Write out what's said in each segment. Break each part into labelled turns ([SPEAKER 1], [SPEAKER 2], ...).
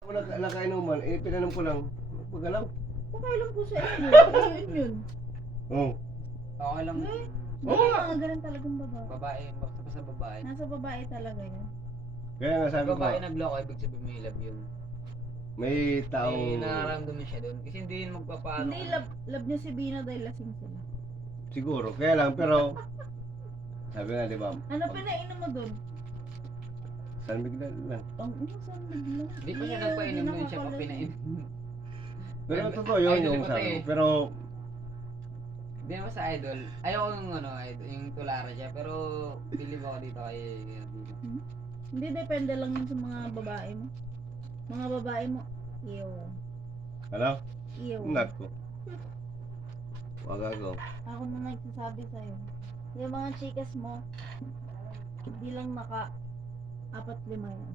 [SPEAKER 1] Wala nakainuman, pinanong ko lang. Pagalaw.
[SPEAKER 2] Okay lang po sa inyo. Yun.
[SPEAKER 1] Oo.
[SPEAKER 3] Okay lang.
[SPEAKER 1] Oo nga.
[SPEAKER 2] Mga ganun talagang babae.
[SPEAKER 3] Babae, basta babae.
[SPEAKER 2] Nasa babae talaga yun.
[SPEAKER 1] Kaya nga sabi ko,
[SPEAKER 3] Babae nagloko, ibig sabihin may love yun.
[SPEAKER 1] may taong...
[SPEAKER 3] May nararamdaman siya doon. Kasi hindi yun magpapaano.
[SPEAKER 2] Hindi, love niya si Bina dahil lasing sila.
[SPEAKER 1] Siguro, kaya lang, pero... Sabi nga, di ba?
[SPEAKER 2] Ano pinainom mo dun?
[SPEAKER 1] San Miguel lang.
[SPEAKER 2] Ang saan bigla?
[SPEAKER 3] Hindi pa siya nagpainom doon, siya pa pinainom.
[SPEAKER 1] Pero totoo yun yung sabi ko. Pero...
[SPEAKER 3] Hindi naman sa idol. Ayoko yung ano, idol, yung tulara siya. Pero believe ako dito kay Bino.
[SPEAKER 2] Hindi, depende lang yun sa mga babae mo. Mga babae mo, iyo.
[SPEAKER 1] Ano?
[SPEAKER 2] Iyo.
[SPEAKER 1] Nako. Wag ako.
[SPEAKER 2] Ako na nagsasabi sa'yo. Yung mga chikas mo, hindi lang naka 4-5 yan.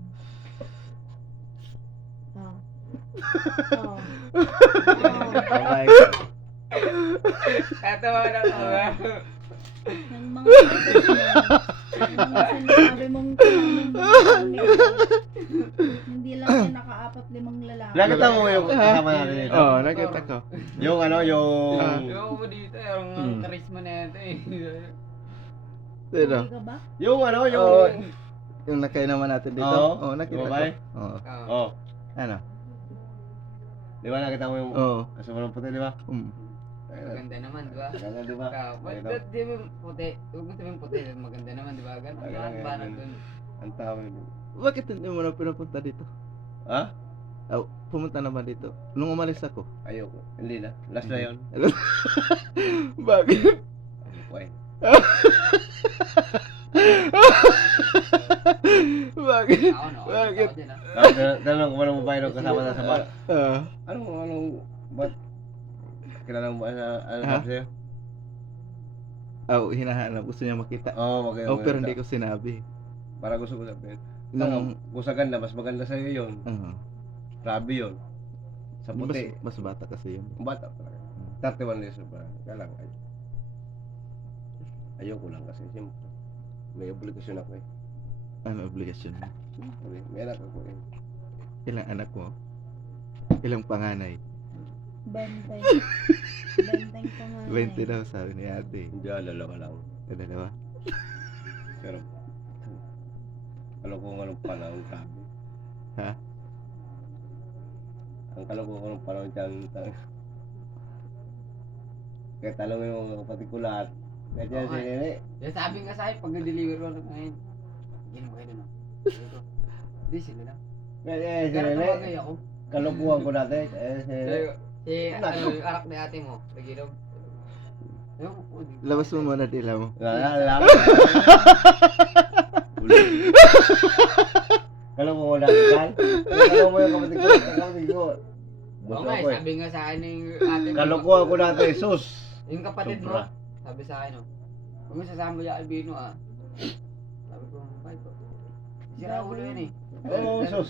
[SPEAKER 2] Oh. Oh.
[SPEAKER 1] Okay.
[SPEAKER 3] Tatawa na ako.
[SPEAKER 2] Yung mga chikas mo, yung sinasabi mong hindi lang yan naka 4-5 lalaki.
[SPEAKER 1] Nakita mo yung kasama natin dito?
[SPEAKER 4] Oo, nakita ko.
[SPEAKER 1] Yung ano, yung...
[SPEAKER 3] Ayoko mo dito, yung charisma na ito eh.
[SPEAKER 4] Sino?
[SPEAKER 2] Hindi ka ba?
[SPEAKER 1] Yung ano, yung...
[SPEAKER 4] Oo. Yung nakainaman natin dito?
[SPEAKER 1] Oo.
[SPEAKER 4] Oo, nakita ko.
[SPEAKER 1] Babae?
[SPEAKER 4] Oo.
[SPEAKER 1] Oh.
[SPEAKER 4] Ano?
[SPEAKER 1] Di ba nakita mo yung...
[SPEAKER 4] Oo.
[SPEAKER 1] Kasamanong puti, di ba?
[SPEAKER 3] Maganda naman, di ba?
[SPEAKER 1] Ganda, di ba?
[SPEAKER 3] Ba't di ba puti? Huwag mo sabihin puti, maganda naman, di ba? Ganun ba na dun?
[SPEAKER 1] Ang tawag.
[SPEAKER 4] Bakit hindi mo na pinapunta dito?
[SPEAKER 1] Ha?
[SPEAKER 4] Oh, pumunta naman dito. Nung umalis ako.
[SPEAKER 1] Ayoko. Hindi na. Last na yun.
[SPEAKER 4] Bakit?
[SPEAKER 1] Ayoko eh.
[SPEAKER 4] Bakit?
[SPEAKER 3] Ako no,
[SPEAKER 4] Bakit?
[SPEAKER 3] ako din ah.
[SPEAKER 1] Tanong ko anong babae nung kasama na sa bar.
[SPEAKER 4] Ah.
[SPEAKER 1] Anong, ba't? Kilala mo ba ano
[SPEAKER 4] Ha?
[SPEAKER 1] sabi sa'yo?
[SPEAKER 4] Oh, hinahanap. Gusto niya makita.
[SPEAKER 1] Oo,
[SPEAKER 4] Oh, pero hindi ko sinabi.
[SPEAKER 1] Para gusto ko sabihin.
[SPEAKER 4] Nung...
[SPEAKER 1] Kung sa ganda, mas maganda sa'yo yun. Grabe yun. Sa puti.
[SPEAKER 4] Mas bata kasi yun.
[SPEAKER 1] Ang bata talaga. 31 years old pa. Kaya lang, ayoko lang kasi. Siyempre, may obligasyon ako eh.
[SPEAKER 4] Ano obligasyon mo?
[SPEAKER 1] Siyempre, may anak ako eh.
[SPEAKER 4] Ilang anak mo? Ilang panganay?
[SPEAKER 2] 20. 20 pa nga.
[SPEAKER 4] 20 daw sabi ni ate.
[SPEAKER 1] Hindi, dalawa lang.
[SPEAKER 4] Dalawa?
[SPEAKER 1] Pero, kalokohan ng panahon, grabe.
[SPEAKER 4] Ha?
[SPEAKER 1] Ang kalokohan ng panahon dyan, kaya talongin mo mga kapatid ko lahat. Kaya dyan si
[SPEAKER 3] Okay.
[SPEAKER 1] Nene,
[SPEAKER 3] Yung sabi nga sa akin, pag na-deliver ko ng ngayon, yun mo kayo dun ah. Sabi ko, Hindi sila na.
[SPEAKER 1] kaya si
[SPEAKER 3] Pero
[SPEAKER 1] Nene,
[SPEAKER 3] tumagay ako.
[SPEAKER 1] kalokohan ko dati. Si
[SPEAKER 3] Sabi
[SPEAKER 1] Nene,
[SPEAKER 3] ko, ano, yung arak ni ate mo, nagilog. Ewan ko,
[SPEAKER 4] Labas mo muna dila mo.
[SPEAKER 1] lang. Kalokohan dati kan. Kalokohan mo yung kapatid ko. Gusto
[SPEAKER 3] Okay,
[SPEAKER 1] ako eh.
[SPEAKER 3] sabi nga sa akin ng ate mo.
[SPEAKER 1] Kalokohan ko dati, sus.
[SPEAKER 3] Yung kapatid mo,
[SPEAKER 1] Sobra.
[SPEAKER 3] sabi sa akin, oh, huwag mo sasama yung Albino ah. Sabi ko, bakit po? Sira ulo yun eh.
[SPEAKER 1] Oo, sus.